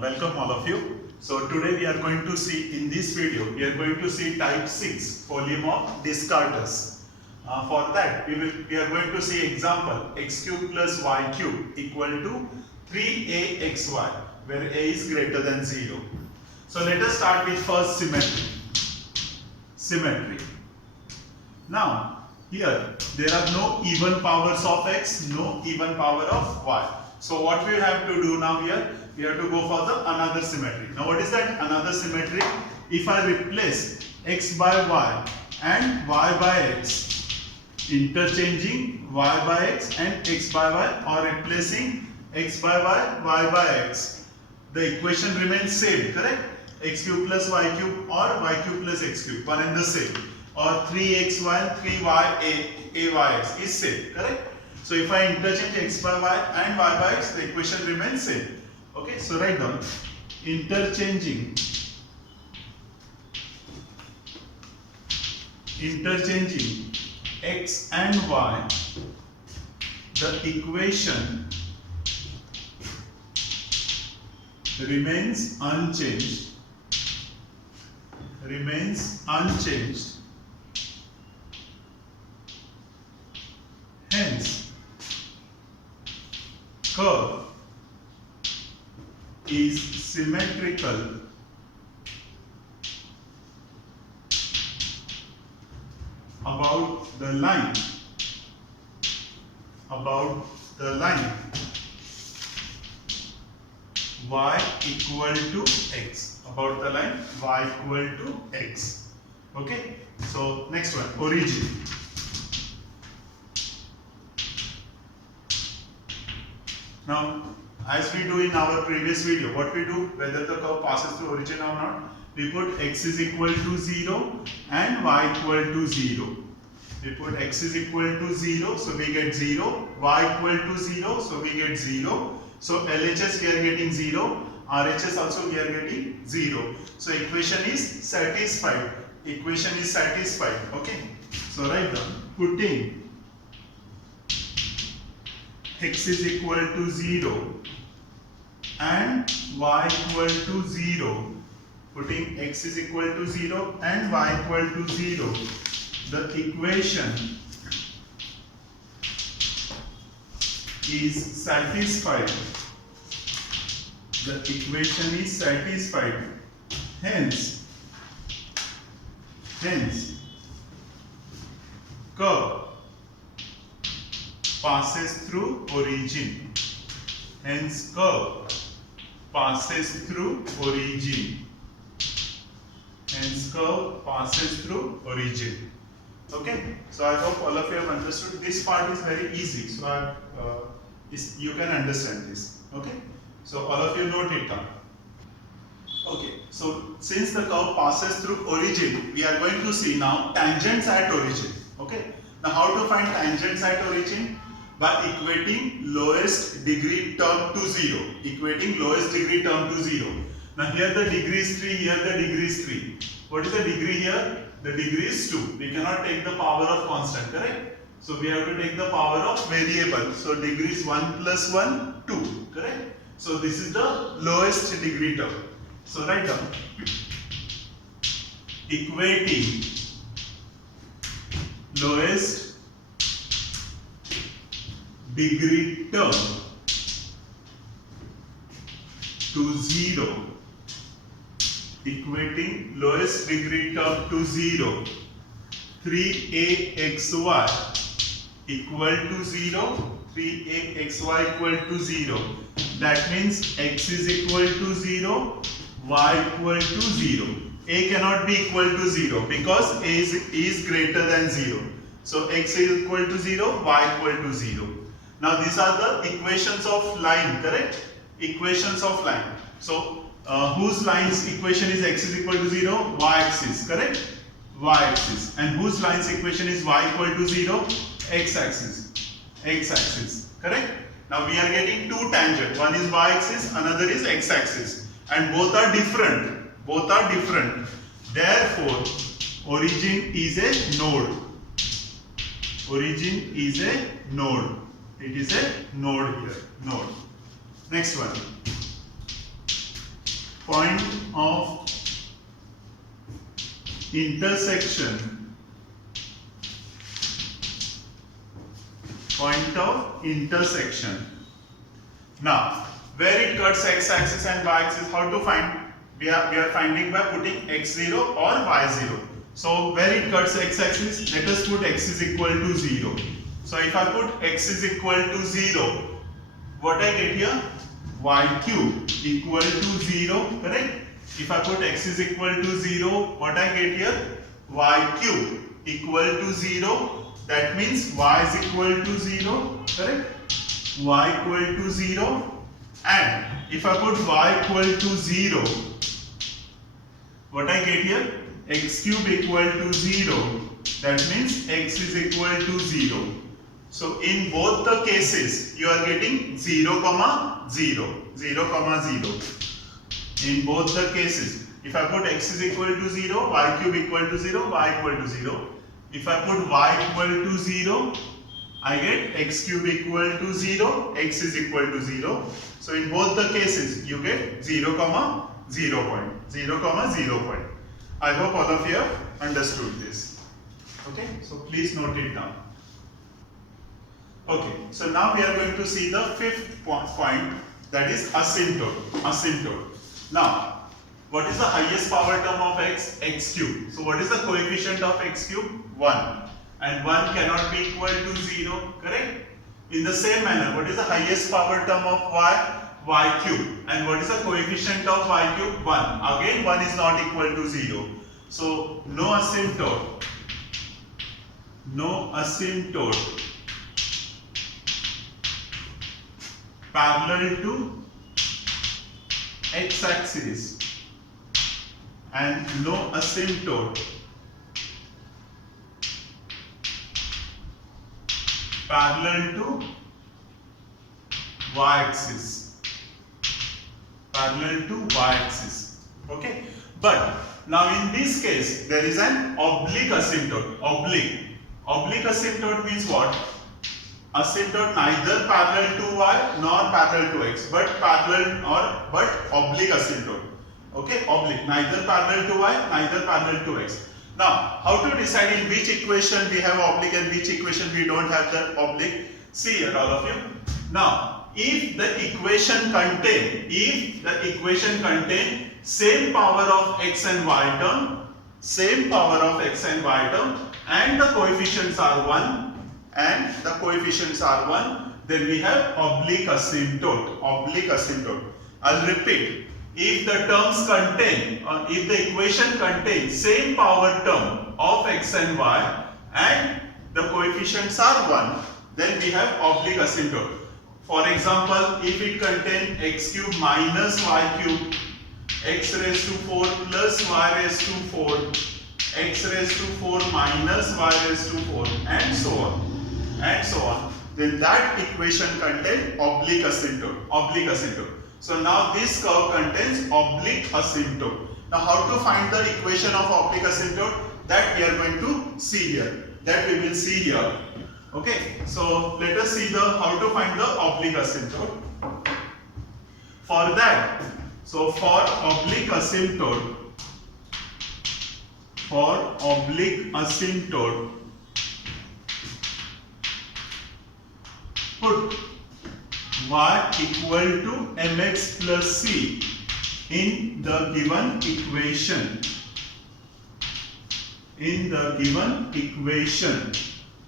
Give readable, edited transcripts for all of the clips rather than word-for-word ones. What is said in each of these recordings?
Welcome all of you. So today we are going to see, in this video, we are going to see type 6 volume of Descartes. For that we are going to see example x cube plus y cube equal to 3axy, where a is greater than 0. So let us start with first symmetry. Now here there are no even powers of x, no even power of y. So what we have to do now here, we have to go for the another symmetry. Now what is that another symmetry? If I replace x by y and y by x, interchanging y by x and x by y, or replacing x by y, y by x, the equation remains same, correct? X cube plus y cube or y cube plus x cube, one and the same, or 3xy and 3y ayx is same, correct? So if I interchange x by y and y by x, the equation remains same. Okay, so write down interchanging x and y, the equation remains unchanged. Hence, curve is symmetrical about the line y equal to x, about the line y equal to x. Okay, so next one, origin. Now as we do in our previous video, what we do, whether the curve passes through origin or not, we put x is equal to 0 and y equal to 0. We put x is equal to 0, so we get 0, y equal to 0, so we get 0. So LHS we are getting 0, RHS also we are getting 0. So equation is satisfied. Okay. So write down, putting x is equal to 0 and y equal to 0, putting x is equal to 0 and y equal to 0, the equation is satisfied. Hence curve passes through origin. Okay, so I hope all of you have understood. This part is very easy, so you can understand this. Okay, so all of you note it down. Okay, so since the curve passes through origin, we are going to see now tangents at origin. Okay, now how to find tangents at origin? By equating lowest degree term to 0. Now here the degree is 3, here the degree is 3. What is the degree here? The degree is 2. We cannot take the power of constant, correct? So we have to take the power of variable. So degree is 1 plus 1, 2, correct? So this is the lowest degree term. So write down, equating lowest degree term to 0. Equating lowest degree term to 0. 3axy equal to 0. 3axy equal to 0. That means x is equal to 0, y equal to 0. A cannot be equal to 0 because a is greater than 0. So x is equal to 0, y equal to 0. Now these are the equations of line, correct? Equations of line. So whose line's equation is x is equal to 0? Y-axis, correct? Y-axis. And whose line's equation is y equal to 0? X-axis. X-axis, correct? Now we are getting two tangents. One is y-axis, another is x-axis. And both are different. Therefore, origin is a node. It is a node here. Next one. point of intersection, point of intersection. Now, where it cuts x-axis and y-axis, how to find? We are finding by putting x0 or y0. So, where it cuts x-axis, let us put x is equal to 0. So, if I put x is equal to 0, what I get here? Y cube equal to 0, correct? If I put x is equal to 0, what I get here? Y cube equal to 0. That means y is equal to 0, correct? Y equal to 0. And if I put y equal to 0, what I get here? X cube equal to 0. That means x is equal to 0. So in both the cases, you are getting 0, 0, 0, 0. In both the cases, if I put x is equal to 0, y cube equal to 0, y equal to 0. If I put y equal to 0, I get x cube equal to 0, x is equal to 0. So in both the cases, you get 0, 0 point, 0, 0 point. I hope all of you have understood this. Okay, so please note it down. Okay, so now we are going to see the fifth point, that is asymptote. Asymptote. Now, what is the highest power term of x? X cube. So what is the coefficient of x cube? 1. And 1 cannot be equal to 0, correct? In the same manner, what is the highest power term of y? Y cube. And what is the coefficient of y cube? 1. Again, 1 is not equal to 0. So, no asymptote. No asymptote parallel to x-axis, and no asymptote parallel to y-axis. Parallel to y-axis. Okay. But now in this case, there is an oblique asymptote. Oblique asymptote means what? Asymptote neither parallel to y nor parallel to x, but oblique asymptote. Okay, oblique, neither parallel to y, neither parallel to x. Now, how to decide in which equation we have oblique and which equation we don't have the oblique? See here, all of you. Now, if the equation contain same power of x and y term, and the coefficients are 1, then we have oblique asymptote. I'll repeat. If the terms contain, or if the equation contains same power term of x and y, and the coefficients are 1, then we have oblique asymptote. For example, if it contains x cube minus y cube, x raised to 4 plus y raised to 4, x raised to 4 minus y raised to 4, and so on, then that equation contains oblique asymptote. So now this curve contains oblique asymptote. Now how to find the equation of oblique asymptote? That we are going to see here. Okay, so let us see how to find the oblique asymptote. For that, so for oblique asymptote, put y equal to mx plus c in the given equation.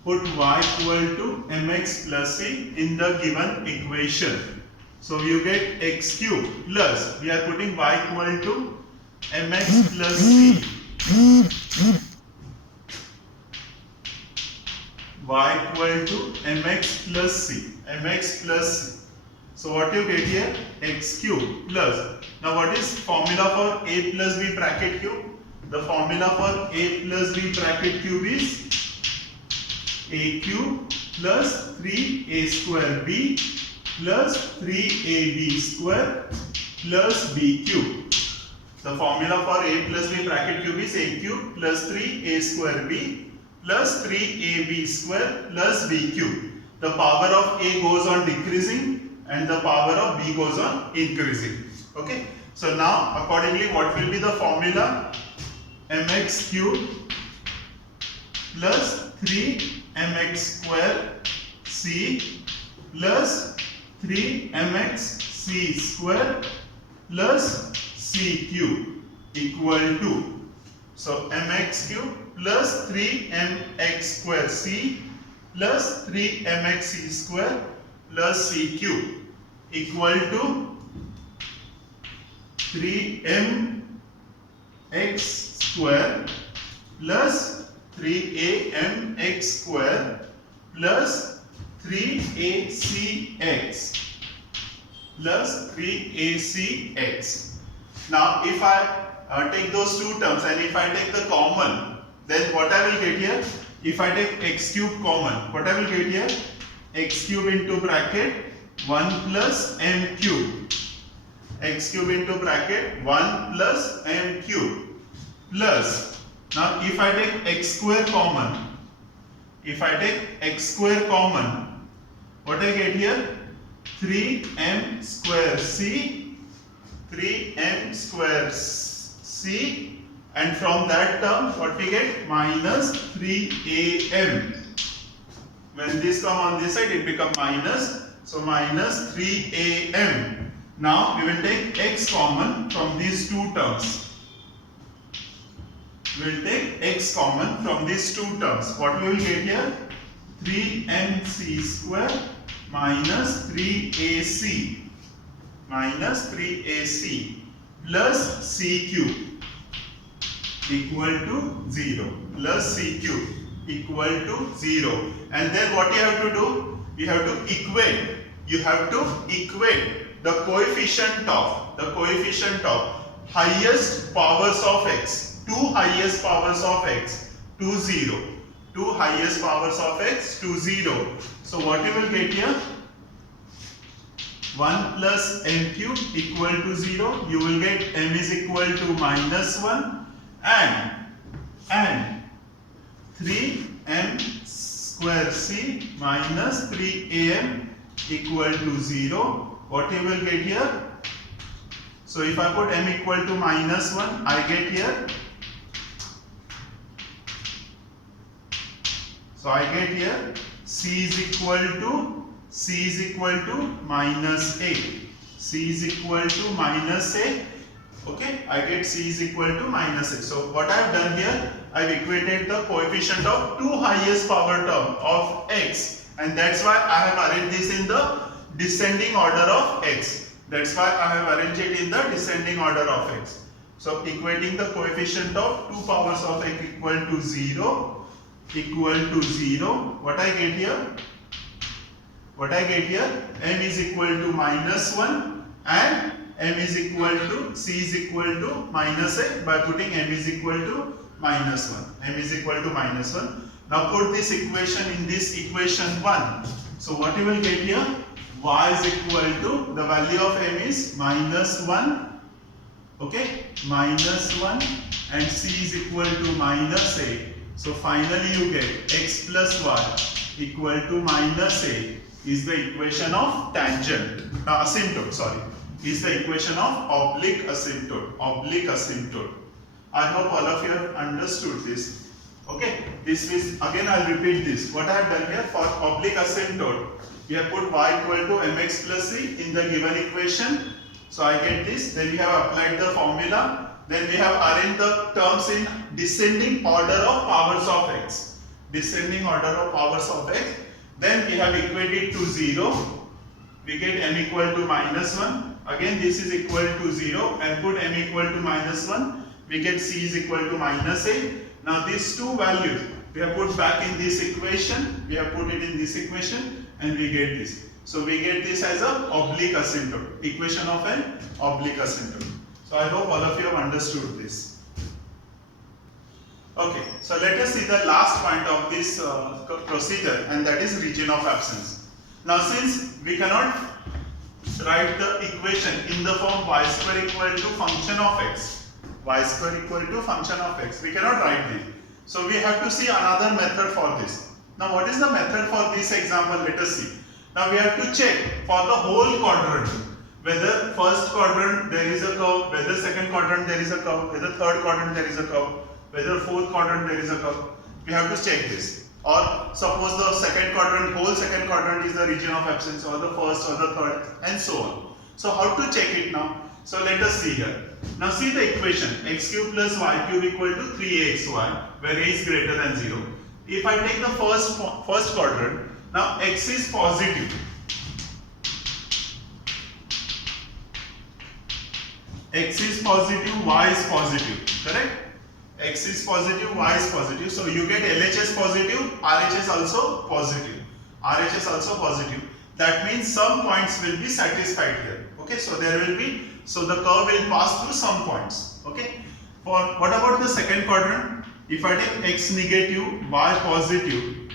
Put y equal to mx plus c in the given equation. So you get x cube plus, we are putting y equal to mx plus c. Y equal to mx plus c. So what you get here? X cube plus. Now what is formula for a plus b bracket cube? The formula for a plus b bracket cube is a cube plus 3a square b plus 3ab square plus b cube. The formula for a plus b bracket cube is a cube plus 3a square b plus 3ab square plus b cube. The power of a goes on decreasing and the power of b goes on increasing. Okay. So now accordingly, what will be the formula? Mx cube plus 3mx square c plus 3mx c square plus c cube equal to, so mx cube plus 3mx square c plus 3mx c square plus c cube equal to 3mx square plus 3amx square plus 3acx plus 3acx. Now if I take those two terms and if I take the common, then what I will get here? If I take x cube common, what I will get here? X cube into bracket 1 plus m cube. X cube into bracket 1 plus m cube plus, now if I take x square common, if I take x square common, what I get here? 3m square c, 3m square c, and from that term what we get? Minus 3am. When this come on this side, it become minus, so minus 3am. Now we will take x common from these two terms. We will take x common from these two terms. What we will get here? 3mc square minus 3ac plus c cube equal to 0, plus c cube equal to 0. And then what you have to do? You have to equate. You have to equate the coefficient of highest powers of x, two highest powers of x to 0. Two highest powers of x to 0. So what you will get here? 1 plus m cube equal to 0. You will get m is equal to minus 1 and 3m square c minus 3am equal to 0. What you will get here? So if I put m equal to minus 1, I get here. So I get here c is equal to minus a. C is equal to minus a. Okay, I get c is equal to minus a. So what I have done here, I have equated the coefficient of two highest power term of x, and that's why I have arranged this in the descending order of x. That's why I have arranged it in the descending order of x. So equating the coefficient of two powers of x equal to 0. What I get here? M is equal to minus 1 and m is equal to, c is equal to minus a by putting m is equal to minus 1. Now put this equation in this equation 1. So what you will get here? Y is equal to, the value of m is minus 1, okay, minus 1, and c is equal to minus a. So finally you get x plus y equal to minus a is the equation of tangent, asymptote, is the equation of oblique asymptote. I hope all of you have understood this. Okay, this is, again I'll repeat this. What I have done here for oblique asymptote, we have put y equal to mx plus c in the given equation. So I get this. Then we have applied the formula. Then we have arranged the terms in descending order of powers of x. Then we have equated to 0. We get m equal to minus 1. Again this is equal to 0 and put m equal to minus 1. We get c is equal to minus a. Now these two values we have put back in this equation. We have put it in this equation and we get this. So we get this as a oblique asymptote. Equation of an oblique asymptote. So I hope all of you have understood this. Okay, so let us see the last point of this procedure, and that is region of absence. Now since we cannot write the equation in the form y square equal to function of x, we cannot write this. So we have to see another method for this. Now what is the method for this example? Let us see. Now we have to check for the whole quadrant whether first quadrant there is a curve, whether second quadrant there is a curve, whether third quadrant there is a curve, whether fourth quadrant there is a curve. We have to check this. Or suppose the second quadrant, whole second quadrant is the region of absence, or the first or the third, and so on. So how to check it now? So let us see here. Now see the equation, x cube plus y cube equal to 3axy, where a is greater than 0. If I take the first quadrant, now x is positive. X is positive, y is positive, correct? X is positive, y is positive. So you get LHS positive, RHS also positive. RHS also positive. That means some points will be satisfied here. Okay, so there will be, so the curve will pass through some points. Okay. For what about the second quadrant? If I take x negative, y positive.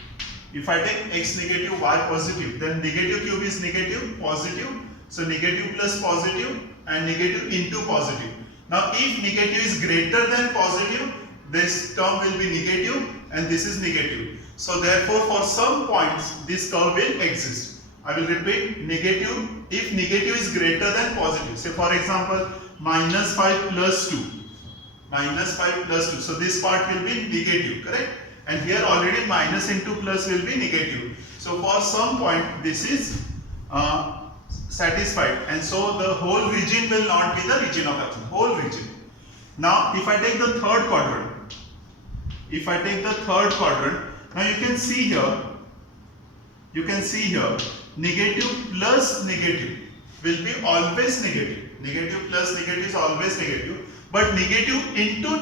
If I take x negative, y positive, then negative cube is negative, positive. So negative plus positive and negative into positive. Now if negative is greater than positive, this term will be negative and this is negative. So therefore for some points this curve will exist. I will repeat, negative, if negative is greater than positive. Say for example minus 5 plus 2. Minus 5 plus 2. So this part will be negative, correct? And here already minus into plus will be negative. So for some point this is satisfied, and so the whole region will not be the region of absence. Whole region. Now if I take the third quadrant, now you can see here, negative plus negative will be always negative. Negative plus negative is always negative, but negative into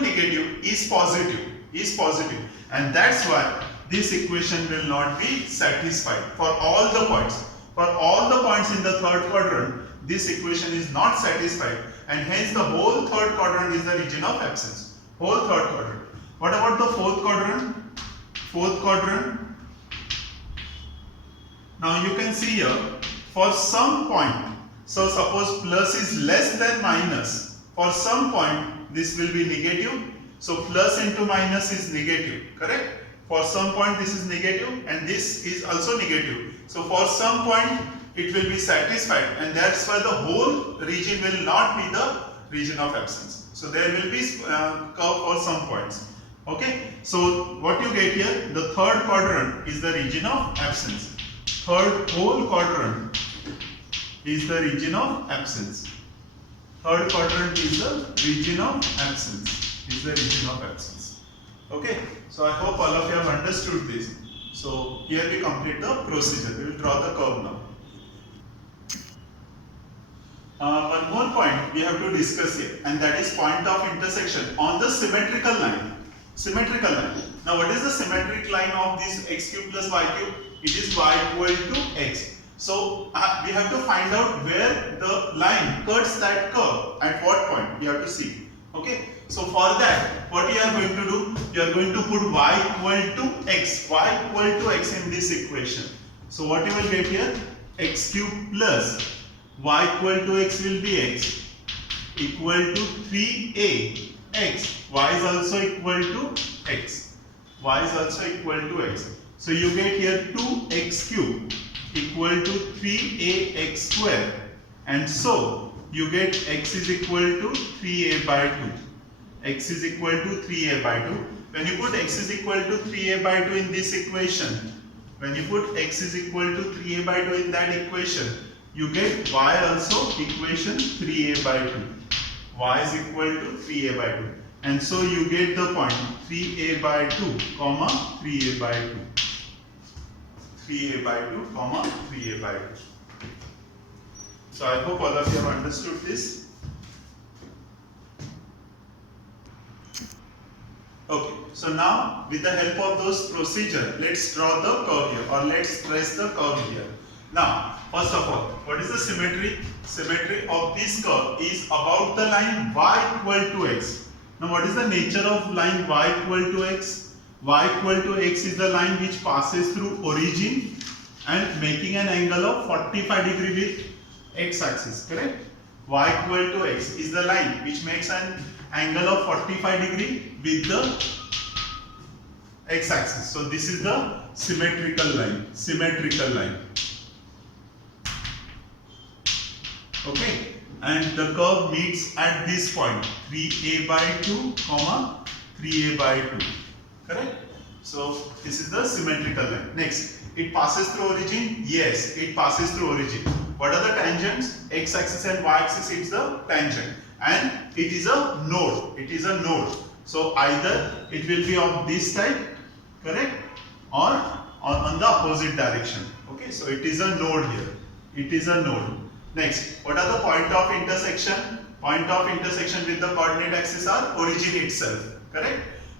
negative is positive, and that's why this equation will not be satisfied for all the points. For all the points in the third quadrant, this equation is not satisfied, and hence the whole third quadrant is the region of absence. Whole third quadrant. What about the fourth quadrant? Fourth quadrant. Now you can see here, for some point, so suppose plus is less than minus, for some point this will be negative. So plus into minus is negative, correct? For some point this is negative and this is also negative. So for some point it will be satisfied, and that's why the whole region will not be the region of absence. So there will be curve for some points. Okay. So what you get here, the third quadrant is the region of absence. Third whole quadrant is the region of absence. Third quadrant is the region of absence. Okay, so I hope all of you have understood this. So here we complete the procedure. We will draw the curve now. One more point we have to discuss here, and that is point of intersection on the symmetrical line. Now what is the symmetric line of this x cube plus y cube? It is y equal to x. So we have to find out where the line cuts that curve, at what point we have to see. Okay, so for that what we are going to do, we are going to put y equal to x in this equation. So what you will get here, x cube plus y equal to x will be x equal to 3a x. Y is also equal to x. So you get here 2x cube equal to 3ax square, and so you get x is equal to 3a by 2. X is equal to 3a by 2. When you put x is equal to 3a by 2 in this equation, when you put x is equal to 3a by 2 in that equation, you get y also equation 3a by 2. Y is equal to 3a by 2. And so you get the point 3a by 2, comma 3a by 2. 3a by 2, comma 3a by 2. So I hope all of you have understood this. Okay, so now with the help of those procedure, let's draw the curve here, or let's trace the curve here. Now, first of all, what is the symmetry? Symmetry of this curve is about the line y equal to x. Now, what is the nature of line y equal to x? Y equal to x is the line which passes through origin and making an angle of 45 degree with x axis, correct? Y equal to x is the line which makes an angle of 45 degree with the x axis. So this is the symmetrical line. Okay, and the curve meets at this point 3a by 2 comma 3a by 2. Correct? So this is the symmetrical line. Next, it passes through origin. Yes, it passes through origin. What are the tangents? X axis and y axis. It's the tangent, and it is a node. It is a node. So either it will be of this type, correct, or on the opposite direction. Okay, so it is a node here. It is a node. Next, what are the point of intersection? Point of intersection with the coordinate axis are origin itself. Correct?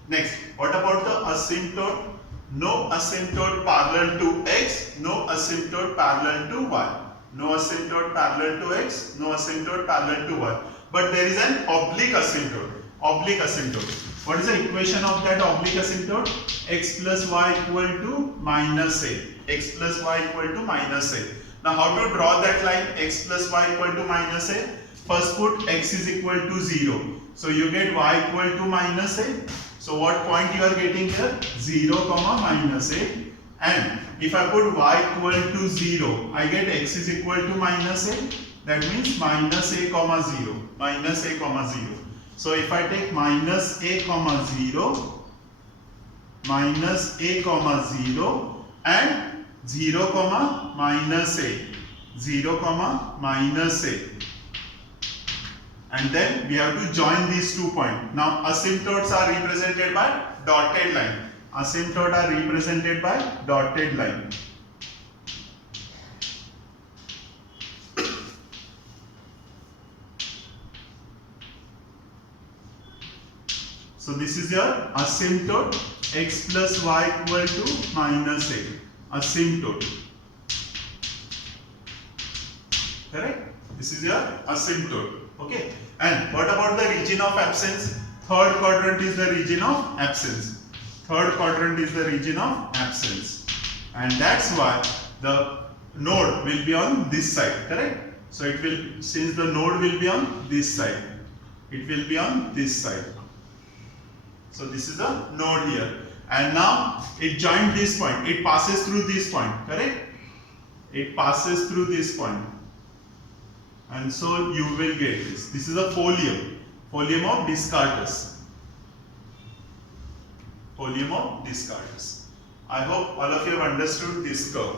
Next, what about the asymptote? No asymptote parallel to x, no asymptote parallel to y. No asymptote parallel to x, no asymptote parallel to y. But there is an oblique asymptote. Oblique asymptote. What is the equation of that oblique asymptote? X plus y equal to minus a. X plus y equal to minus a. Now how to draw that line x plus y equal to minus a? First put x is equal to 0. So you get y equal to minus a. So what point you are getting here? 0 comma minus a. And if I put y equal to 0, I get x is equal to minus a. That means minus a comma 0. Minus a comma 0. So if I take minus a comma 0, minus a comma 0 and 0 comma minus a, 0 comma minus a, and then we have to join these 2 points. Now asymptotes are represented by dotted line. Asymptotes are represented by dotted line. So this is your asymptote x plus y equal to minus a. Asymptote. Correct? This is your asymptote. Okay. And what about the region of absence? Third quadrant is the region of absence. Third quadrant is the region of absence. And that's why the node will be on this side. Correct? So it will, since the node will be on this side, it will be on this side. So this is the node here. And now it joined this point. It passes through this point. Correct? It passes through this point. And so you will get this. This is a folium. Folium of Descartes. Folium of Descartes. I hope all of you have understood this curve.